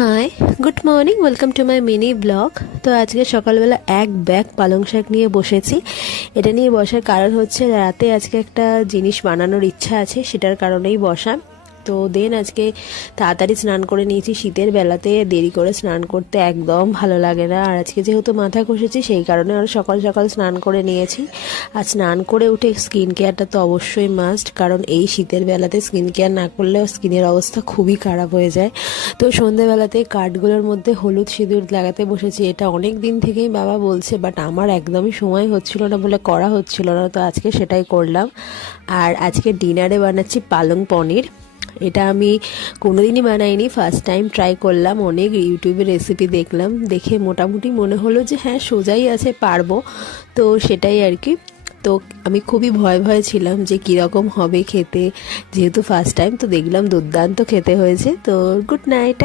Hi good morning welcome to my mini blog তো আজকে সকালবেলা এক ব্যাগ পালং শাক নিয়ে বসেছি। এটা নিয়ে বসার কারণ হচ্ছে রাতে আজকে একটা জিনিস বানানোর ইচ্ছা আছে, সেটার কারণেই বসা তো দেন আজকে তাড়াতাড়ি স্নান করে নিয়েছি। শীতের বেলাতে দেরি করে স্নান করতে একদম ভালো লাগে না। আর আজকে যেহেতু মাথা ঘষেছি, সেই কারণে আরও সকাল সকাল স্নান করে নিয়েছি। আর স্নান করে উঠে স্কিন কেয়ারটা তো অবশ্যই মাস্ট কারণ এই শীতের বেলাতে স্কিন কেয়ার না করলেও স্কিনের অবস্থা খুবই খারাপ হয়ে যায়। তো সন্ধেবেলাতে কাঠগুলোর মধ্যে হলুদ সিঁদুর লাগাতে বসেছি। এটা অনেক দিন থেকেই বাবা বলছে বাট আমার একদমই সময় হচ্ছিল না বলে করা হচ্ছিল না। তো আজকে সেটাই করলাম। আর আজকে ডিনারে বানাচ্ছি পালং পনির। এটা আমি কোনোদিনই বানাইনি ফার্স্ট টাইম ট্রাই করলাম, অনেক ইউটিউবে রেসিপি দেখলাম, দেখে মোটামুটি মনে হলো যে হ্যাঁ সোজাই আছে, পারব। তো সেটাই আর কি। তো আমি খুবই ভয় ভয় ছিলাম যে কীরকম হবে খেতে, যেহেতু ফার্স্ট টাইম তো দেখলাম দুর্দান্ত খেতে হয়েছে। তো গুড নাইট